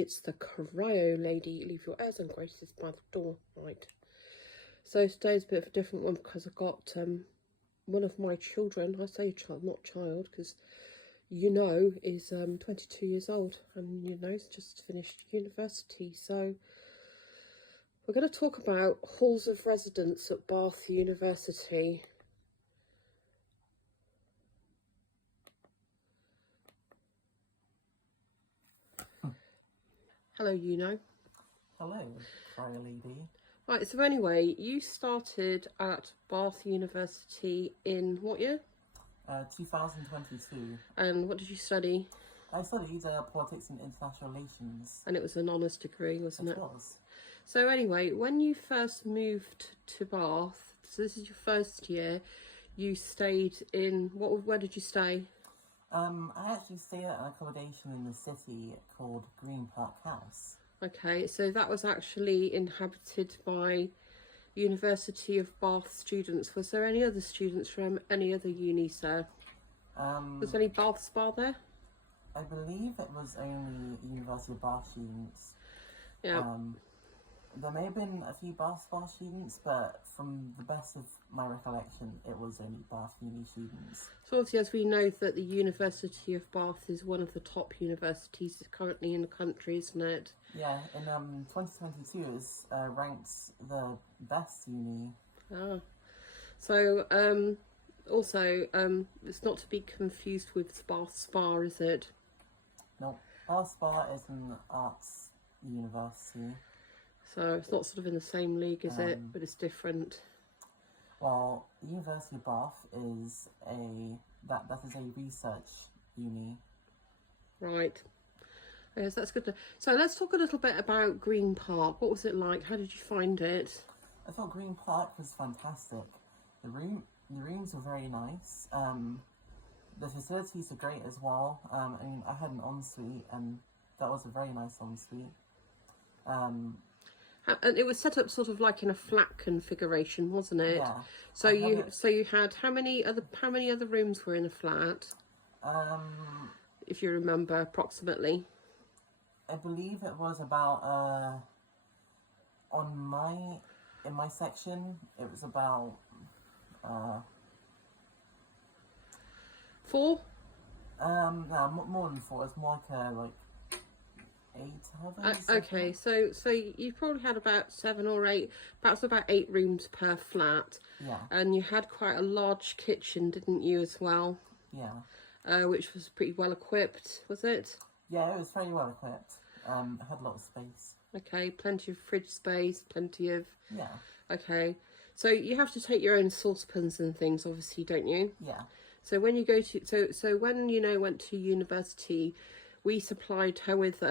it's the cryo lady. Leave your airs and graces by the door. Right. So today's a bit of a different one because I got one of my children, I say child, not child, because is 22 years old and he's just finished university. So we're going to talk about halls of residence at Bath University. Hello, Hello, cryo lady. Right, so anyway, you started at Bath University in what year? 2022. And what did you study? I studied politics and international relations. And it was an honours degree, wasn't it? It was. So anyway, when you first moved to Bath, so this is your first year, you stayed in, where did you stay? I actually stayed at an accommodation in the city called Green Park House. Okay, so that was actually inhabited by University of Bath students. Was there any other students from any other unis there? Was there any Bath Spa there? I believe it was only University of Bath students. Yeah. There may have been a few Bath Spa students, but from the best of my recollection, it was only Bath Uni students. So obviously, as we know, that the University of Bath is one of the top universities currently in the country, isn't it? Yeah, in 2022 it was ranked the best uni. Ah. So, also, it's not to be confused with Bath Spa, is it? No, Bath Spa is an arts university. So it's not sort of in the same league, is it? But it's different. Well, the University of Bath is that is a research uni. Right. Yes, that's good. So let's talk a little bit about Green Park. What was it like? How did you find it? I thought Green Park was fantastic. The rooms were very nice. The facilities were great as well. I mean, I had an ensuite, and that was a very nice ensuite. And it was set up sort of like in a flat configuration, wasn't it? Yeah. So you had how many other rooms were in a flat? If you remember approximately. I believe it was about in my section it was about 4? No, more than 4. It's more like 8 others. Okay, so you probably had about 7 or 8, perhaps about 8 rooms per flat. Yeah. And you had quite a large kitchen, didn't you, as well? Yeah. Which was pretty well equipped, was it? Yeah, it was very well equipped. It had a lot of space. Okay, plenty of fridge space, plenty of... Yeah. Okay, so you have to take your own saucepans and things, obviously, don't you? Yeah. So when you go to... So when, went to university, we supplied her with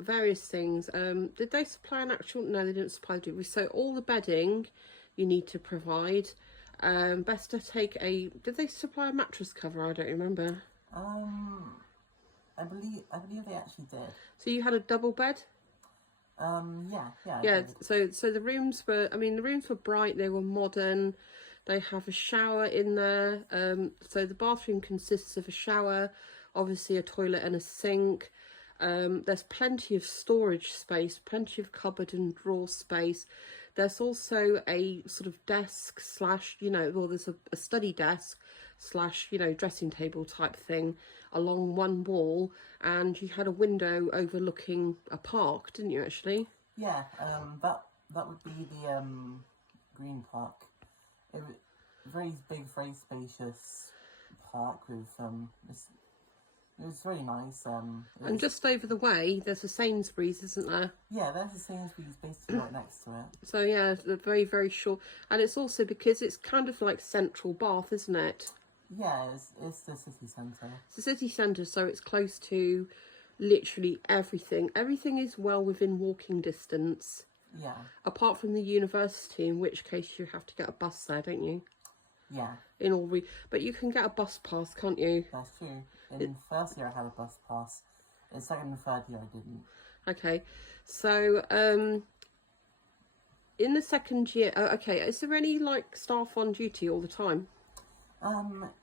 various things. Did they supply an actual... No, they didn't supply, did we? So all the bedding you need to provide. Best to take a... Did they supply a mattress cover? I don't remember. I believe they actually did. So you had a double bed? Yeah. So the rooms were, the rooms were bright, they were modern, they have a shower in there. So the bathroom consists of a shower, obviously a toilet and a sink. There's plenty of storage space, plenty of cupboard and drawer space. There's also a sort of desk slash, there's a study desk slash, dressing table type thing along one wall, and you had a window overlooking a park, didn't you, actually? Yeah, that would be the Green Park. It was a very big, very spacious park with it was very nice. And just over the way, there's a Sainsbury's, isn't there? Yeah, there's a Sainsbury's basically right next to it. So yeah, very, very short. And it's also because it's kind of like central Bath, isn't it? Yeah, it's the city centre. It's the city centre, so it's close to literally everything. Everything is well within walking distance. Yeah. Apart from the university, in which case you have to get a bus there, don't you? Yeah. But you can get a bus pass, can't you? That's true. In first year I had a bus pass. In second and third year I didn't. Okay, so in the second year, okay, is there any like staff on duty all the time?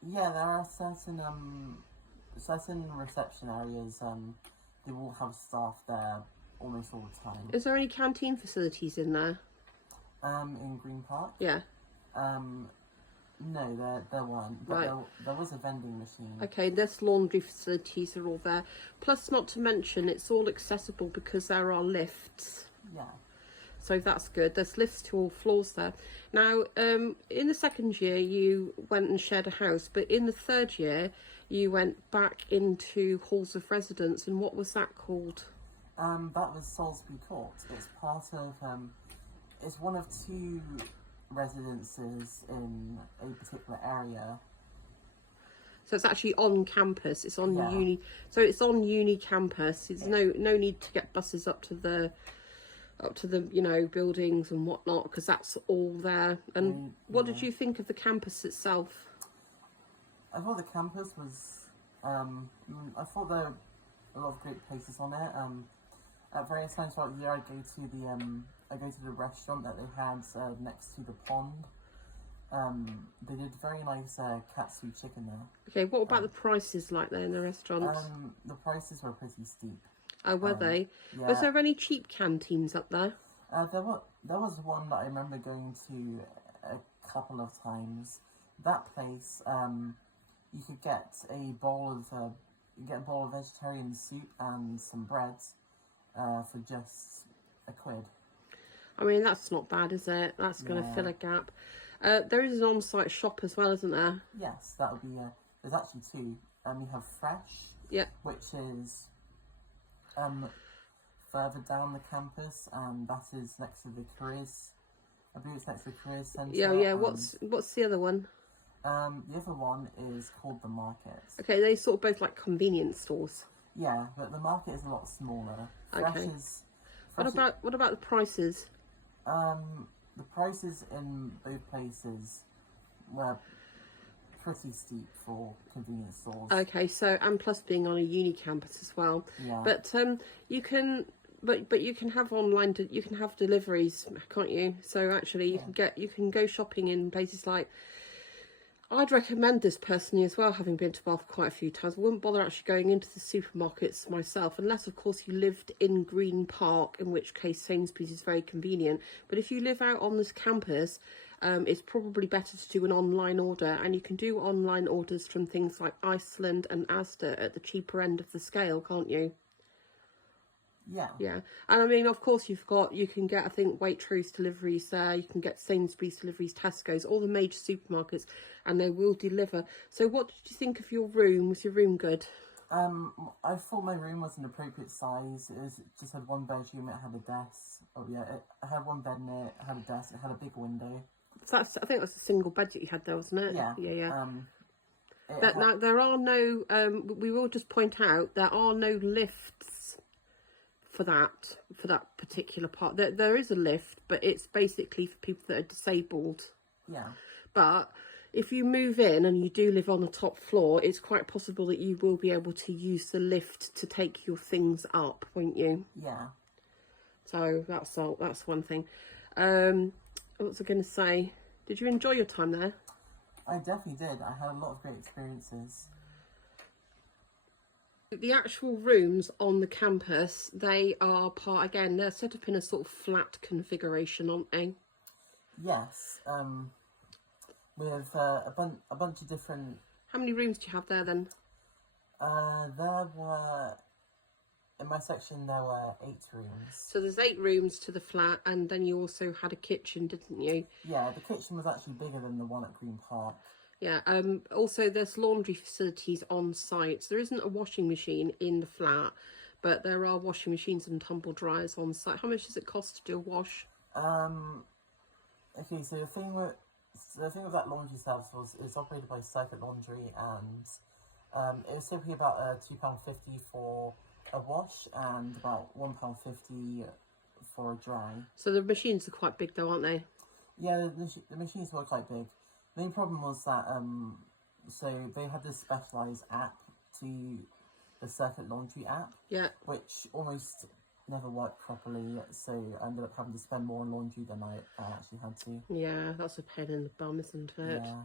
Yeah, there are certain reception areas. They will have staff there almost all the time. Is there any canteen facilities in there? In Green Park? Yeah. No, there weren't. But Right. there was a vending machine. Okay, there's laundry facilities are all there. Plus, not to mention, it's all accessible because there are lifts. Yeah. So that's good. There's lifts to all floors there. Now, in the second year, you went and shared a house, but in the third year, you went back into halls of residence. And what was that called? That was Solsbury Court. It's part of, it's one of two residences in a particular area. So it's actually on campus. It's on Yeah. uni. So it's on uni campus. There's no need to get buses up to the buildings and whatnot, because that's all there. And what did you think of the campus itself? I thought the campus was, I thought there were a lot of great places on it. At various times throughout the year, I go to the restaurant that they had next to the pond. They did very nice katsu chicken there. Okay, what about the prices like there in the restaurants? The prices were pretty steep. Oh, were they? Yeah. Was there any cheap canteens up there? There was one that I remember going to a couple of times. That place, you could get a bowl of vegetarian soup and some bread for just £1. I mean, that's not bad, is it? That's going to Yeah. fill a gap. There is an on-site shop as well, isn't there? Yes, that would be. There's actually two. You have Fresh, Yeah. which is further down the campus, and that is next to the careers. I believe it's next to the careers centre. Yeah. What's the other one? The other one is called the Market. Okay, they sort of both like convenience stores. Yeah, but the Market is a lot smaller. Okay. What about the prices? The prices in both places were pretty steep for convenience stores. Okay, so and plus being on a uni campus as well. Yeah. But you can have online. You can have deliveries, can't you? So actually, you can go shopping in places like. I'd recommend this personally as well, having been to Bath quite a few times. I wouldn't bother actually going into the supermarkets myself, unless, of course, you lived in Green Park, in which case Sainsbury's is very convenient. But if you live out on this campus, it's probably better to do an online order. And you can do online orders from things like Iceland and Asda at the cheaper end of the scale, can't you? Yeah. Yeah, and I mean, of course, you can get, I think, Waitrose deliveries there. You can get Sainsbury's deliveries, Tesco's, all the major supermarkets, and they will deliver. So, what did you think of your room? Was your room good? I thought my room was an appropriate size. It just had one bedroom. It had a desk. Oh yeah, it had one bed in it. It had a desk. It had a big window. So I think that's a single bed that you had there, wasn't it? Yeah. Yeah. It Now there are no. We will just point out there are no lifts for that particular part. There is a lift, but it's basically for people that are disabled. Yeah. But if you move in and you do live on the top floor, it's quite possible that you will be able to use the lift to take your things up, won't you? Yeah. So that's one thing. What was I going to say? Did you enjoy your time there? I definitely did. I had a lot of great experiences. The actual rooms on the campus, they are they're set up in a sort of flat configuration, aren't they? Yes. With a bunch of different. How many rooms do you have there then? There were. In my section, there were 8 rooms. So there's 8 rooms to the flat, and then you also had a kitchen, didn't you? Yeah, the kitchen was actually bigger than the one at Green Park. Yeah, also there's laundry facilities on site. So there isn't a washing machine in the flat, but there are washing machines and tumble dryers on site. How much does it cost to do a wash? Okay, so the thing with that laundry service is operated by Circuit Laundry, and it was typically about £2.50 for a wash and about £1.50 for a dry. So the machines are quite big though, aren't they? Yeah, the machines were quite big. The main problem was that, so they had this specialised app to the Circuit Laundry app, Yeah. which almost never worked properly, so I ended up having to spend more on laundry than I actually had to. Yeah, that's a pain in the bum, isn't it? Yeah.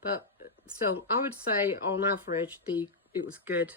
But still, I would say on average, it was good.